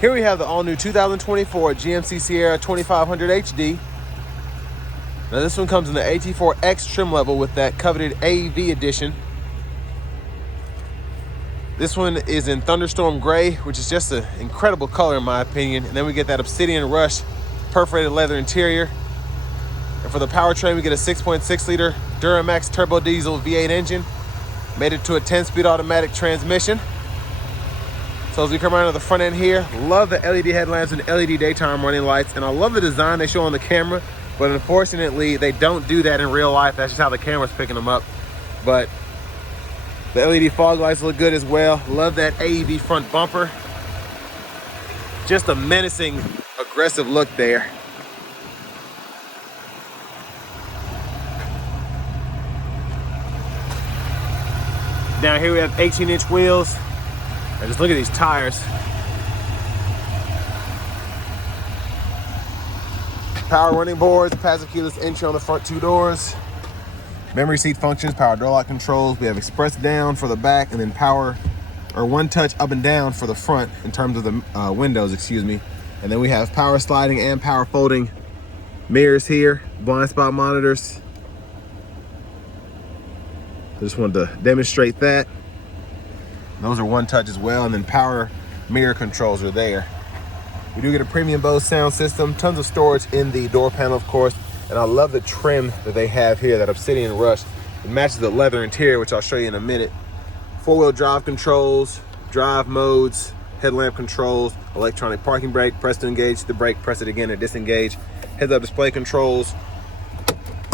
Here we have the all-new 2024 GMC Sierra 2500 HD. Now this one comes in the AT4X trim level with that coveted AV edition. This one is in Thunderstorm Gray, which is just an incredible color in my opinion. And then we get that Obsidian Rush perforated leather interior. And for the powertrain, we get a 6.6 liter Duramax turbo diesel V8 engine, made it to a 10-speed automatic transmission. So as we come around to the front end here, love the LED headlamps and LED daytime running lights, and I love the design they show on the camera, but unfortunately they don't do that in real life. That's just how the camera's picking them up. But the LED fog lights look good as well. Love that AEV front bumper. Just a menacing, aggressive look there. Down here we have 18-inch wheels. And just look at these tires. Power running boards, passive keyless entry on the front two doors. Memory seat functions, power door lock controls. We have express down for the back, and then power, or one touch up and down for the front in terms of the windows, excuse me. And then we have power sliding and power folding mirrors here, blind spot monitors. Just wanted to demonstrate that. Those are one touch as well, and then power mirror controls are there. We do get a premium Bose sound system, tons of storage in the door panel, of course, and I love the trim that they have here, that Obsidian Rush. It matches the leather interior, which I'll show you in a minute. Four-wheel drive controls, drive modes, headlamp controls, electronic parking brake, press to engage the brake, press it again to disengage, heads-up display controls,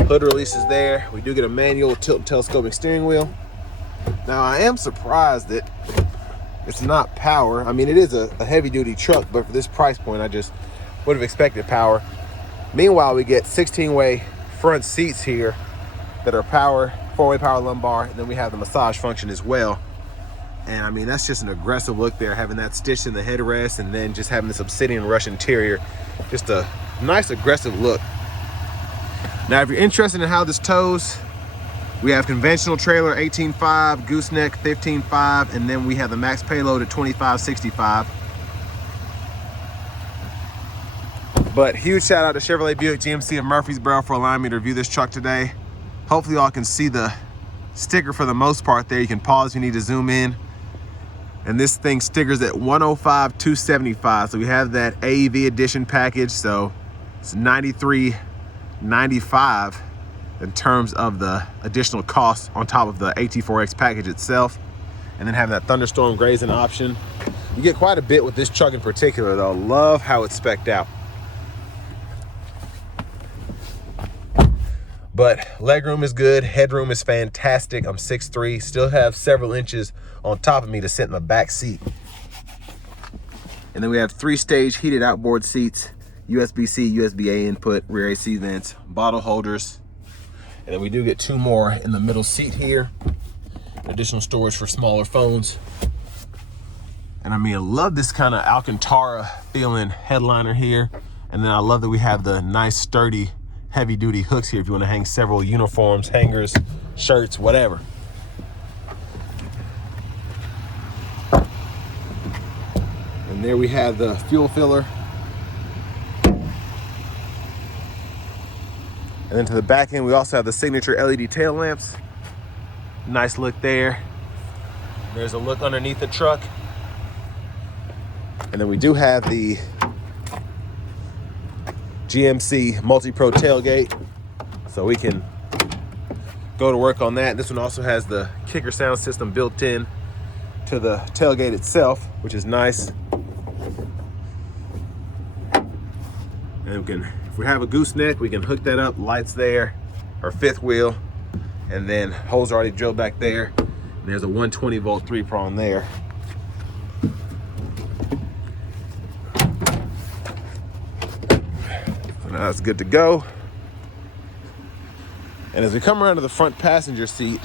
hood releases there. We do get a manual tilt and telescoping steering wheel. Now I am surprised that it's not power. I mean, it is a heavy duty truck, but for this price point, I just would have expected power. Meanwhile, we get 16-way front seats here that are power, 4-way power lumbar, and then we have the massage function as well. And I mean, that's just an aggressive look there, having that stitch in the headrest and then just having this Obsidian Rush interior. Just a nice aggressive look. Now, if you're interested in how this tows, we have conventional trailer 18.5, gooseneck 15.5, and then we have the max payload at 25.65. But huge shout out to Chevrolet Buick GMC of Murfreesboro for allowing me to review this truck today. Hopefully y'all can see the sticker for the most part there. You can pause if you need to zoom in. And this thing stickers at $105,275. So we have that AEV edition package, so it's $93.95 in terms of the additional cost on top of the AT4X package itself. And then having that Thunderstorm Gray as an option. You get quite a bit with this truck in particular though. Love how it's spec'd out. But legroom is good, headroom is fantastic. I'm 6'3", still have several inches on top of me to sit in the back seat. And then we have 3-stage heated outboard seats, USB-C, USB-A input, rear AC vents, bottle holders. And then we do get 2 more in the middle seat here. Additional storage for smaller phones. And I mean, I love this kind of Alcantara feeling headliner here. And then I love that we have the nice sturdy heavy duty hooks here if you want to hang several uniforms, hangers, shirts, whatever. And there we have the fuel filler. And then to the back end, we also have the signature LED tail lamps. Nice look there. There's a look underneath the truck. And then we do have the GMC multi-pro tailgate, so we can go to work on that. This one also has the kicker sound system built in to the tailgate itself, which is nice. And we can, if we have a gooseneck, we can hook that up, lights there, our 5th wheel, and then holes are already drilled back there. And there's a 120 volt 3-prong there. Now it's good to go. And as we come around to the front passenger seat,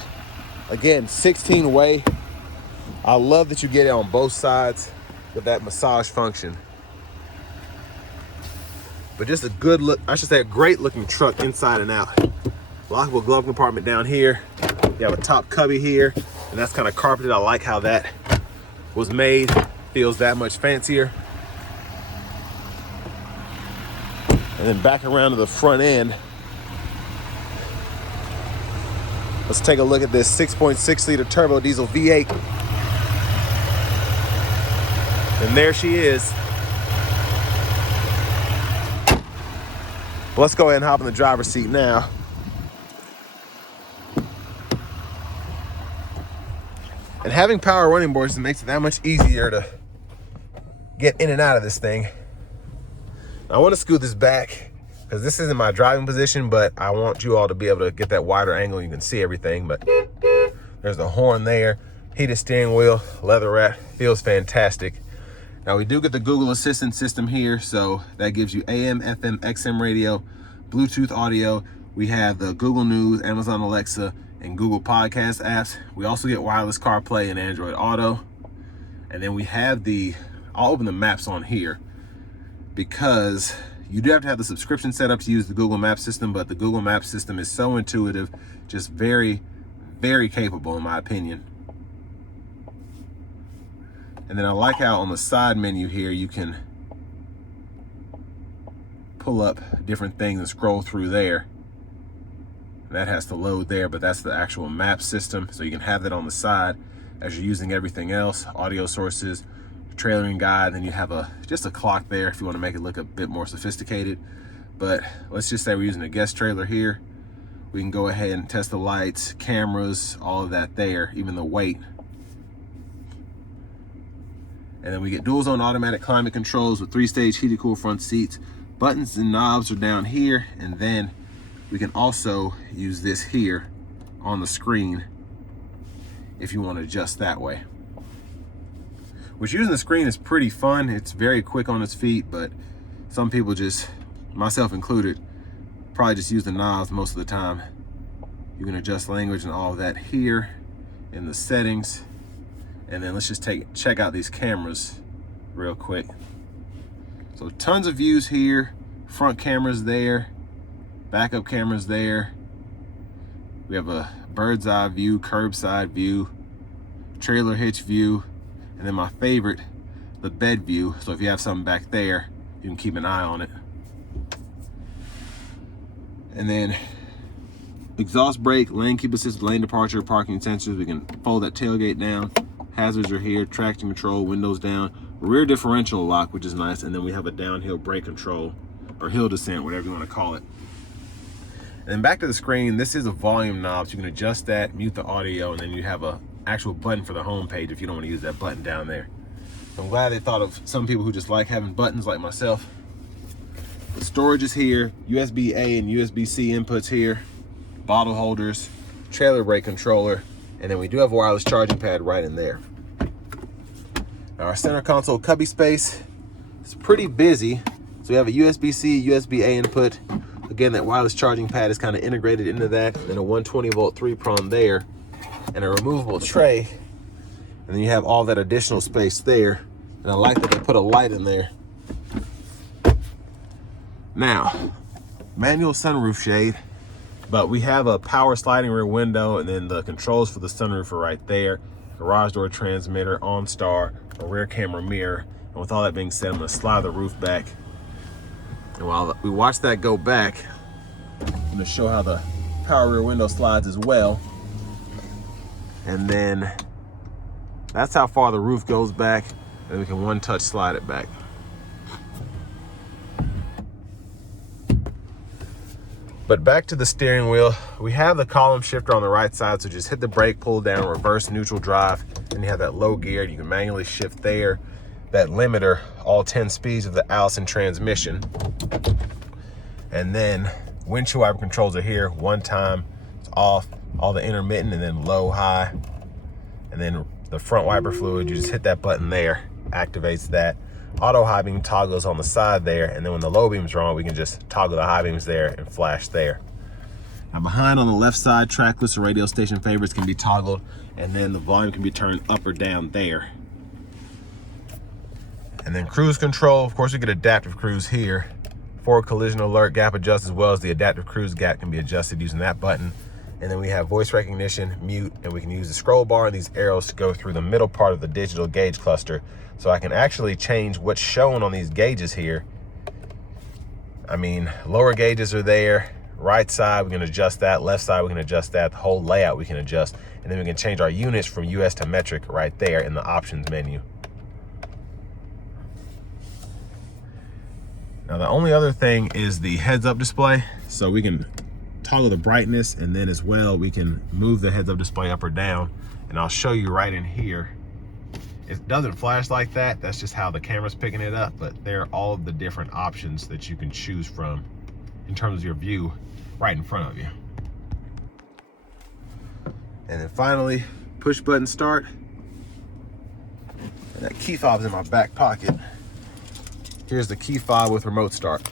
again, 16-way. I love that you get it on both sides with that massage function. But just a good look, I should say a great looking truck inside and out. Lockable glove compartment down here. You have a top cubby here, and that's kind of carpeted. I like how that was made. Feels that much fancier. And then back around to the front end. Let's take a look at this 6.6 liter turbo diesel V8. And there she is. Let's go ahead and hop in the driver's seat now. And having power running boards makes it that much easier to get in and out of this thing. I want to scoot this back because this isn't my driving position, but I want you all to be able to get that wider angle. You can see everything, but there's the horn there, heated steering wheel, leather wrap, feels fantastic. Now we do get the Google Assistant system here, so that gives you AM, FM, XM radio, Bluetooth audio. We have the Google News, Amazon Alexa, and Google Podcast apps. We also get wireless CarPlay and Android Auto. And then we have I'll open the maps on here because you do have to have the subscription set up to use the Google Maps system, but the Google Maps system is so intuitive, just very, very capable in my opinion. And then I like how on the side menu here, you can pull up different things and scroll through there. That has to load there, but that's the actual map system. So you can have that on the side as you're using everything else, audio sources, trailering guide, then you have just a clock there if you want to make it look a bit more sophisticated. But let's just say we're using a guest trailer here. We can go ahead and test the lights, cameras, all of that there, even the weight. And then we get dual zone automatic climate controls with 3-stage heated cool front seats. Buttons and knobs are down here, and then we can also use this here on the screen if you want to adjust that way. Which using the screen is pretty fun. It's very quick on its feet, but some people just, myself included, probably just use the knobs most of the time. You can adjust language and all of that here in the settings. And then let's just check out these cameras real quick. So tons of views here, front cameras there, backup cameras there. We have a bird's eye view, curbside view, trailer hitch view, and then my favorite, the bed view. So if you have something back there, you can keep an eye on it. And then exhaust brake, lane keep assist, lane departure, parking sensors. We can fold that tailgate down. Hazards are here, traction control, windows down, rear differential lock, which is nice. And then we have a downhill brake control or hill descent, whatever you want to call it. And then back to the screen, this is a volume knob. So you can adjust that, mute the audio, and then you have a actual button for the home page if you don't want to use that button down there. So I'm glad they thought of some people who just like having buttons like myself. The storage is here, USB-A and USB-C inputs here, bottle holders, trailer brake controller, and then we do have a wireless charging pad right in there. Now our center console cubby space is pretty busy. So we have a USB-C, USB-A input. Again, that wireless charging pad is kind of integrated into that. Then a 120 volt 3-prong there and a removable tray. And then you have all that additional space there. And I like that they put a light in there. Now, manual sunroof shade, but we have a power sliding rear window, and then the controls for the sunroof are right there. Garage door transmitter, OnStar, a rear camera mirror. And with all that being said, I'm gonna slide the roof back. And while we watch that go back, I'm gonna show how the power rear window slides as well. And then that's how far the roof goes back, and we can one-touch slide it back. But back to the steering wheel, we have the column shifter on the right side, so just hit the brake, pull down, reverse, neutral drive, and you have that low gear, and you can manually shift there. That limiter, all 10 speeds of the Allison transmission. And then windshield wiper controls are here. One time, it's off, all the intermittent, and then low, high. And then the front wiper fluid, you just hit that button there, activates that. Auto high beam toggles on the side there, and then when the low beam's wrong, we can just toggle the high beams there and flash there. Now behind on the left side, track list or radio station favorites can be toggled, and then the volume can be turned up or down there. And then cruise control, of course we get adaptive cruise here. Forward collision alert, gap adjust, as well as the adaptive cruise gap can be adjusted using that button. And then we have voice recognition, mute, and we can use the scroll bar and these arrows to go through the middle part of the digital gauge cluster. So I can actually change what's shown on these gauges here I mean, lower gauges are there. Right side, we can adjust that. Left side, we can adjust that. The whole layout we can adjust. And then we can change our units from US to metric right there in the options menu. Now the only other thing is the heads-up display. So we can toggle the brightness, and then as well, we can move the heads-up display up or down. And I'll show you right in here. It doesn't flash like that. That's just how the camera's picking it up, but there are all of the different options that you can choose from in terms of your view right in front of you. And then finally, push button start. And that key fob's in my back pocket. Here's the key fob with remote start.